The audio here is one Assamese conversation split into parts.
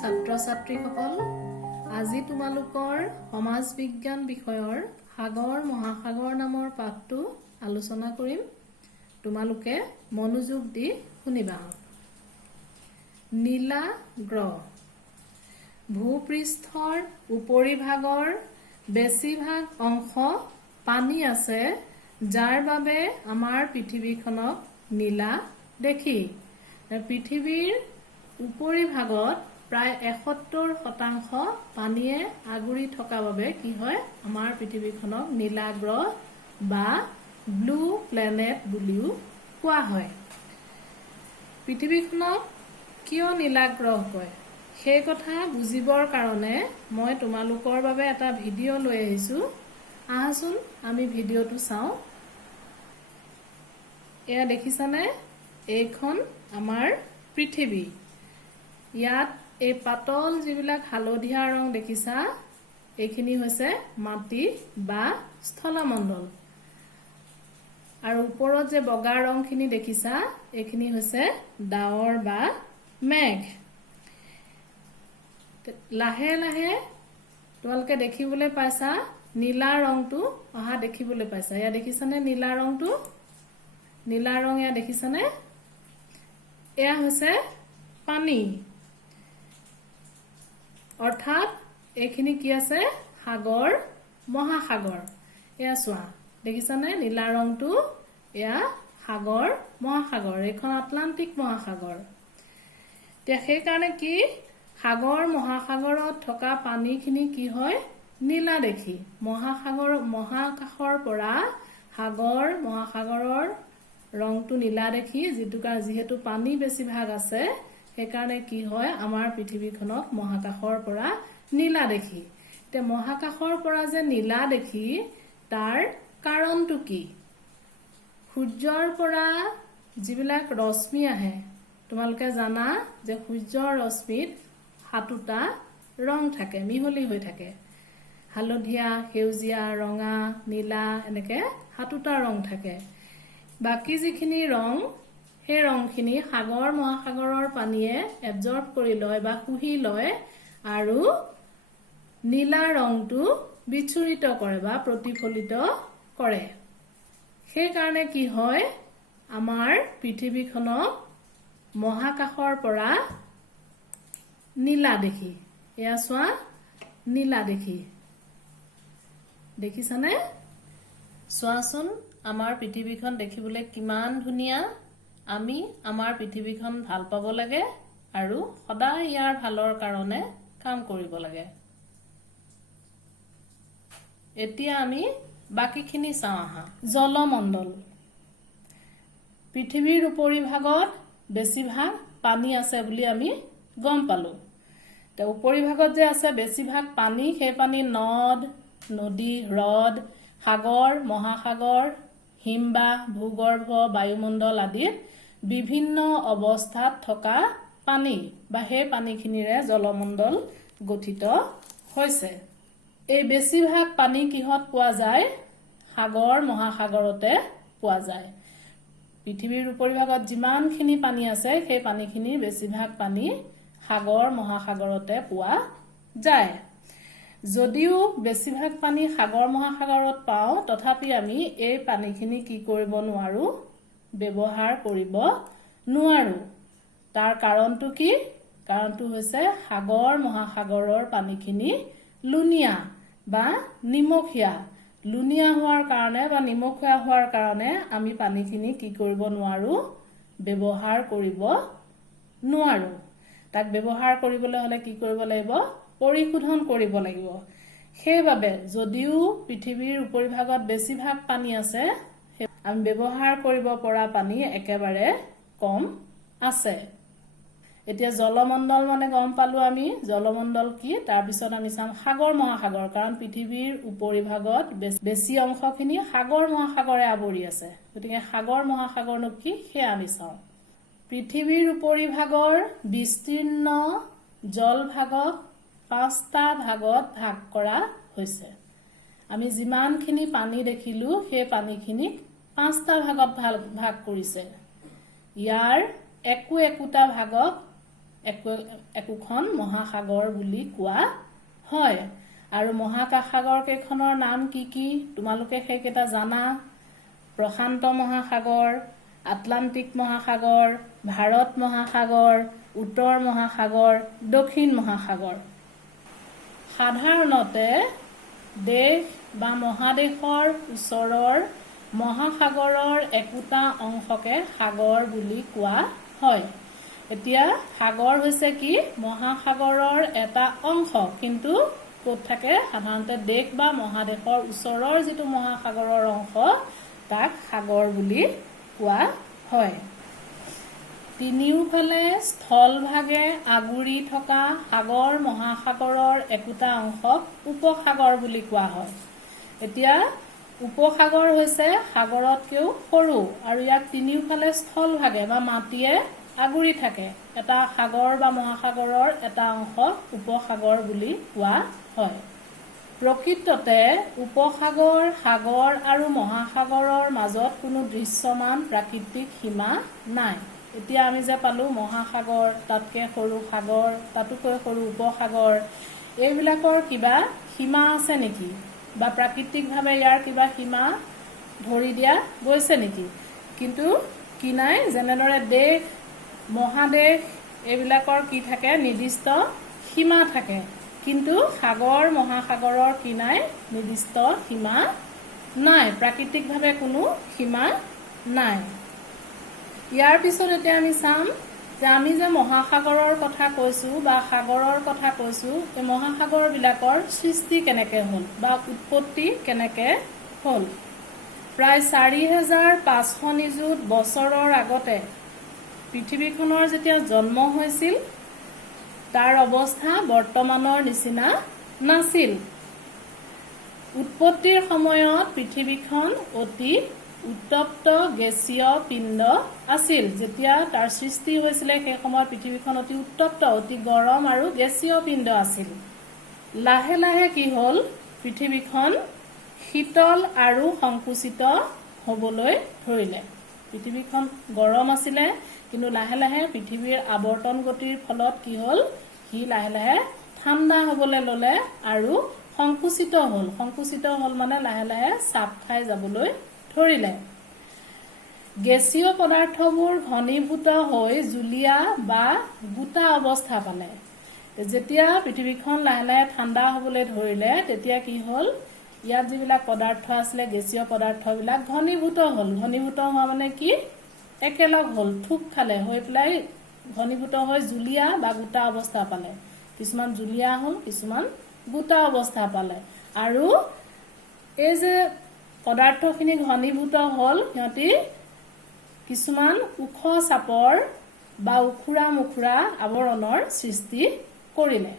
ছাত্ৰ ছাত্ৰীসকল, আজি তোমালোকৰ সমাজ বিজ্ঞান বিষয়ৰ সাগৰ মহাসাগৰ নামৰ পাঠটো আলোচনা কৰিম। তোমালোকে মনোযোগ দি শুনিবা। নীলা গ্ৰহ। ভূপৃষ্ঠৰ উপৰিভাগৰ বেছিভাগ অংশ পানী আছে, যাৰ বাবে আমাৰ পৃথিৱীখনক নীলা দেখি। পৃথিৱীৰ উপৰিভাগত প্ৰায় ৭১% পানীয়ে আগুৰি থকা বাবে কি হয়, আমাৰ পৃথিৱীখনক নীলা গ্ৰহ বা ব্লু প্লেনেট বুলিও কোৱা হয়। পৃথিৱীখনক কিয় নীলা গ্ৰহ কয়, সেই কথা বুজিবৰ কাৰণে মই তোমালোকৰ বাবে এটা ভিডিঅ' লৈ আহিছোঁ। আহাচোন আমি ভিডিঅ'টো চাওঁ। এয়া দেখিছানে, এইখন আমাৰ পৃথিৱী। ইয়াত এই পাতল যিবিলাক হালধীয়া ৰং দেখিছা, এইখিনি হৈছে মাটি বা স্থলমণ্ডল। আৰু ওপৰত যে বগা ৰংখিনি দেখিছা, এইখিনি হৈছে ডাৱৰ বা মেঘ। লাহে লাহে তোমালোকে দেখিবলৈ পাইছা নীলা ৰংটো অহা দেখিবলৈ পাইছা। এয়া দেখিছানে নীলা ৰংটো? নীলা ৰং এয়া দেখিছানে? এয়া হৈছে পানী, অৰ্থাৎ এইখিনি কি আছে, সাগৰ মহাসাগৰ। এয়া চোৱা দেখিছানে নীলা ৰংটো, এয়া সাগৰ মহাসাগৰ, এইখন আটলান্টিক মহাসাগৰ। এতিয়া সেইকাৰণে কি, সাগৰ মহাসাগৰত থকা পানীখিনি কি হয়, নীলা দেখি। মহাকাশৰ পৰা সাগৰ মহাসাগৰৰ ৰংটো নীলা দেখি, যিহেতু পানী বেছিভাগ আছে, সেইকাৰণে কি হয়, আমাৰ পৃথিৱীখনক মহাকাশৰ পৰা নীলা দেখি। এতিয়া মহাকাশৰ পৰা যে নীলা দেখি, তাৰ কাৰণটো কি? সূৰ্যৰ পৰা যিবিলাক ৰশ্মি আহে, তোমালোকে জানা যে সূৰ্যৰ ৰশ্মিত 7টা ৰং থাকে, মিহলি হৈ থাকে। হালধীয়া, সেউজীয়া, ৰঙা, নীলা, এনেকে 7টা ৰং থাকে। বাকী যিখিনি ৰং, সেই ৰংখিনি সাগৰ মহাসাগৰৰ পানীয়ে এবজৰ্ব কৰি লয় বা শুহি লয় আৰু নীলা ৰংটো বিচ্ছুৰিত কৰে বা প্ৰতিফলিত কৰে। সেইকাৰণে কি হয়, আমাৰ পৃথিৱীখনক মহাকাশৰ পৰা নীলা দেখি। এয়া চোৱা নীলা দেখি, দেখিছানে? চোৱাচোন আমাৰ পৃথিৱীখন দেখিবলৈ কিমান ধুনীয়া। আমি আমাৰ পৃথিৱীখন ভাল পাব লাগে আৰু সদায় ইয়াৰ ভালৰ কাৰণে কাম কৰিব লাগে। এতিয়া আমি বাকীখিনি চাওঁ আহা। জলমণ্ডল। পৃথিৱীৰ উপৰিভাগত বেছিভাগ পানী আছে বুলি আমি গম পালো। উপৰিভাগত যে আছে বেছিভাগ পানী, সেই পানী নদ, নদী, হ্ৰদ, সাগৰ, মহাসাগৰ, হিমবাহ, ভূগৰ্ভ, বায়ুমণ্ডল আদিত বিভিন্ন অৱস্থাত থকা পানী বা সেই পানীখিনিৰে জলমণ্ডল গঠিত হৈছে। এই বেছিভাগ পানী কিহত পোৱা যায়? সাগৰ মহাসাগৰতে পোৱা যায়। পৃথিৱীৰ উপৰিভাগত যিমানখিনি পানী আছে, সেই পানীখিনিৰ বেছিভাগ পানী সাগৰ মহাসাগৰতে পোৱা যায়। যদিও বেছিভাগ পানী সাগৰ মহাসাগৰত পাওঁ, তথাপি আমি এই পানীখিনি কি কৰিব নোৱাৰো, ব্যৱহাৰ কৰিব নোৱাৰো। তাৰ কাৰণটো কি? কাৰণটো হৈছে সাগৰ মহাসাগৰৰ পানীখিনি লুণীয়া বা নিমখীয়া। লুণীয়া হোৱাৰ কাৰণে বা নিমখীয়া হোৱাৰ কাৰণে আমি পানীখিনি কি কৰিব নোৱাৰো, ব্যৱহাৰ কৰিব নোৱাৰো। তাক ব্যৱহাৰ কৰিবলৈ হলে কি কৰিব লাগিব? পৰিশোধন কৰিব লাগিব। সেইবাবে যদিও পৃথিৱীৰ উপৰিভাগত বেছিভাগ পানী আছে, আমি ব্যৱহাৰ কৰিব পৰা পানী একেবাৰে কম আছে। এতিয়া জলমণ্ডল মানে গম পালো আমি জলমণ্ডল কি। তাৰপিছত আমি চাম সাগৰ মহাসাগৰ, কাৰণ পৃথিৱীৰ উপৰিভাগত বেছি অংশখিনি সাগৰ মহাসাগৰে আৱৰি আছে। গতিকে সাগৰ মহাসাগৰনো কি, সেয়া আমি চাওঁ। পৃথিৱীৰ উপৰিভাগৰ বিস্তীৰ্ণ জলভাগক 5টা ভাগত ভাগ কৰা হৈছে। আমি যিমানখিনি পানী দেখিলো, সেই পানীখিনিক 5টা ভাগত ভাগ কৰিছে। ইয়াৰ একোটা ভাগক একোখন মহাসাগৰ বুলি কোৱা হয়। আৰু মহাসাগৰ কেইখনৰ নাম কি কি তোমালোকে সেইকেইটা জানা। প্ৰশান্ত মহাসাগৰ, আটলান্টিক মহাসাগৰ, ভাৰত মহাসাগৰ, উত্তৰ মহাসাগৰ, দক্ষিণ মহাসাগৰ। সাধাৰণতে দেশ বা মহাদেশৰ ওচৰৰ মহাসাগৰৰ একোটা অংশকে সাগৰ বুলি কোৱা হয়। এতিয়া সাগৰ হৈছে কি মহাসাগৰৰ এটা অংশ, কিন্তু ক'ত থাকে সাধাৰণতে দেশ বা মহাদেশৰ ওচৰৰ যিটো মহাসাগৰৰ অংশ তাক সাগৰ বুলি কোৱা হয়। তিনিওফালে স্থলভাগে আগুৰি থকা সাগৰ মহাসাগৰৰ একোটা অংশক উপসাগৰ বুলি কোৱা হয়। এতিয়া উপসাগৰ হৈছে সাগৰতকৈও সৰু আৰু ইয়াক তিনিওফালে স্থলভাগে বা মাটিয়ে আগুৰি থাকে এটা সাগৰ বা মহাসাগৰৰ এটা অংশ উপসাগৰ বুলি কোৱা হয়। প্ৰকৃততে উপসাগৰ, সাগৰ আৰু মহাসাগৰৰ মাজত কোনো দৃশ্যমান প্ৰাকৃতিক সীমা নাই। এতিয়া আমি যে পালো মহাসাগৰ, তাতকৈ সৰু সাগৰ, তাতোকৈ সৰু উপসাগৰ, এইবিলাকৰ কিবা সীমা আছে নেকি বা প্ৰাকৃতিকভাৱে ইয়াৰ কিবা সীমা ধৰি দিয়া গৈছে নেকি? কিন্তু কি নাই। যেনেদৰে দেশ, মহাদেশ এইবিলাকৰ কি থাকে নিৰ্দিষ্ট সীমা থাকে, কিন্তু সাগৰ মহাসাগৰৰ কি নাই নিৰ্দিষ্ট সীমা নাই, প্ৰাকৃতিকভাৱে কোনো সীমা নাই। ইয়াৰ পিছত এতিয়া আমি চাম যে আমি যে মহাসাগৰৰ কথা কৈছোঁ বা সাগৰৰ কথা কৈছোঁ, এই মহাসাগৰবিলাকৰ সৃষ্টি কেনেকৈ হ'ল বা উৎপত্তি কেনেকৈ হ'ল। প্ৰায় ৪৫০০ নিযুত বছৰৰ আগতে পৃথিৱীখনৰ যেতিয়া জন্ম হৈছিল তাৰ অৱস্থা বৰ্তমানৰ নিচিনা নাছিল। উৎপত্তিৰ সময়ত পৃথিৱীখন অতি উত্তপ্ত গেছীয় পিণ্ড আছিল। যেতিয়া তাৰ সৃষ্টি হৈছিলে সেই সময়ত পৃথিৱীখন অতি উত্তপ্ত, অতি গৰম আৰু গেছীয় পিণ্ড আছিল। লাহে লাহে কি হ'ল পৃথিৱীখন শীতল আৰু সংকুচিত হ'বলৈ ধৰিলে। পৃথিৱীখন গৰম আছিলে, কিন্তু লাহে লাহে পৃথিৱীৰ আৱৰ্তন গতিৰ ফলত কি হ'ল সি লাহে লাহে ঠাণ্ডা হ'বলৈ ল'লে আৰু সংকুচিত হ'ল। সংকুচিত হ'ল মানে লাহে লাহে চাপ খাই যাবলৈ ধৰিলে। গেছীয় পদাৰ্থবোৰ ঘনীভূত হৈ জুলীয়া বা গোটা অৱস্থা পালে। যেতিয়া পৃথিৱীখন লাহে লাহে ঠাণ্ডা হ'বলৈ ধৰিলে তেতিয়া কি হ'ল ইয়াত যিবিলাক পদাৰ্থ আছিলে গেছীয় পদাৰ্থবিলাক ঘনীভূত হ'ল। ঘনীভূত হোৱা মানে কি একেলগ হ'ল, থোপ খালে, হৈ পেলাই ঘনীভূত হৈ জুলীয়া বা গোটা অৱস্থা পালে। কিছুমান জুলীয়া হ'ল, কিছুমান গোটা অৱস্থা পালে। আৰু এই যে পদাৰ্থখিনি ঘনীভূত হ'ল সিহঁতি কিছুমান ওখ চাপৰ বা উখুৰা মুখুৰা আৱৰণৰ সৃষ্টি কৰিলে।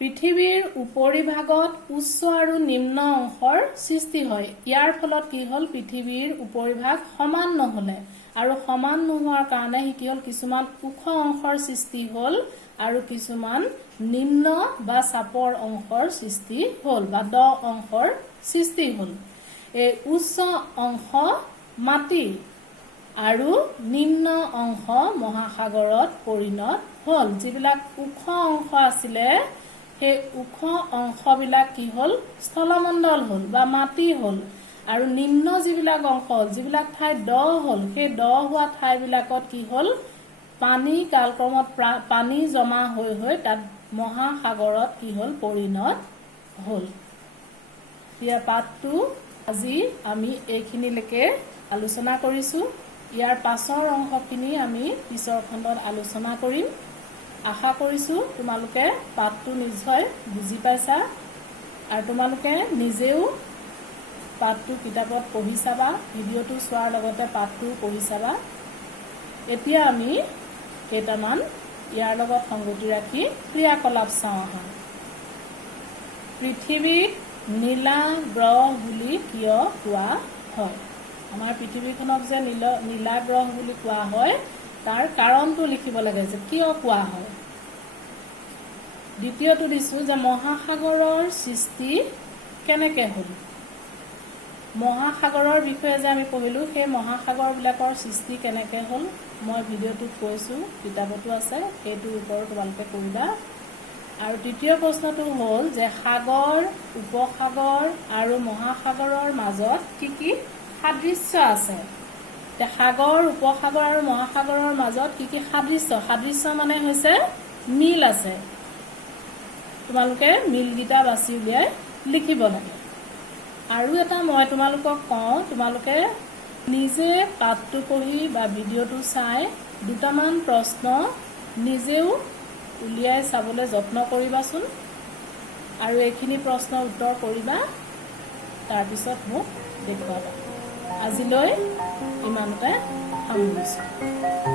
পৃথিৱীৰ উপৰিভাগত উচ্চ আৰু নিম্ন অংশৰ সৃষ্টি হয়। ইয়াৰ ফলত কি হ'ল পৃথিৱীৰ উপৰিভাগ সমান নহ'লে, আৰু সমান নোহোৱাৰ কাৰণে কি হ'ল কিছুমান ওখ অংশৰ সৃষ্টি হ'ল আৰু কিছুমান নিম্ন বা চাপৰ অংশৰ সৃষ্টি হ'ল বা দ অংশৰ সৃষ্টি হ'ল। এই উচ্চ অংশ মাটি আৰু নিম্ন অংশ মহাসাগৰত পৰিণত হ'ল। যিবিলাক ওখ অংশ আছিলে সেই ওখ অংশবিলাক কি হ'ল স্থলমণ্ডল হ'ল বা মাটি হ'ল, আৰু নিম্ন যিবিলাক অংশ হ'ল, যিবিলাক ঠাই দ হ'ল, সেই দ হোৱা ঠাইবিলাকত কি হ'ল পানী কালক্ৰমত পানী জমা হৈ হৈ তাত মহাসাগৰত কি হ'ল পৰিণত হ'ল। এতিয়া পাঠটো আজি আমি এইখিনিলৈকে আলোচনা কৰিছোঁ। ইয়াৰ পাছৰ অংশখিনি আমি পিছৰ খণ্ডত আলোচনা কৰিম। আশা কৰিছোঁ তোমালোকে পাঠটো নিশ্চয় বুজি পাইছা আৰু তোমালোকে নিজেও পাঠটো কিতাপত পঢ়ি চাবা, ভিডিঅ'টো চোৱাৰ লগতে পাঠটো পঢ়ি চাবা। এতিয়া আমি কেইটামান ইয়াৰ লগত সংগতি ৰাখি ক্ৰিয়াকলাপ চাওঁ আহা। পৃথিৱীক নীলা গ্ৰহ বুলি কিয় কোৱা হয়? আমাৰ পৃথিৱীখনক যে নীলা গ্ৰহ বুলি কোৱা হয় তাৰ কাৰণটো লিখিব লাগে যে কিয় কোৱা হয়। দ্বিতীয়টো দিছোঁ যে মহাসাগৰৰ সৃষ্টি কেনেকৈ হ'ল। মহাসাগৰৰ বিষয়ে যে আমি পঢ়িলোঁ, সেই মহাসাগৰবিলাকৰ সৃষ্টি কেনেকৈ হ'ল মই ভিডিঅ'টোত কৈছোঁ, কিতাপতো আছে, সেইটোৰ ওপৰত তোমালোকে কৰিবা। আৰু তৃতীয় প্ৰশ্নটো হ'ল যে সাগৰ, উপসাগৰ আৰু মহাসাগৰৰ মাজত কি কি সাদৃশ্য আছে। সাগৰ, উপসাগৰ আৰু মহাসাগৰৰ মাজত কি কি সাদৃশ্য, সাদৃশ্য মানে হৈছে মিল আছে। তোমালোকে মিলকেইটা বাছি উলিয়াই লিখিব লাগে। আৰু এটা মই তোমালোকক কওঁ, তোমালোকে নিজে পাঠটো পঢ়ি বা ভিডিঅ'টো চাই দুটামান প্ৰশ্ন নিজেও উলিয়াই চাবলৈ যত্ন কৰিবাচোন। আৰু এইখিনি প্ৰশ্নৰ উত্তৰ কৰিবা, তাৰপিছত মোক দেখুৱাবা। আজিলৈ ইমানতে সামৰিছোঁ।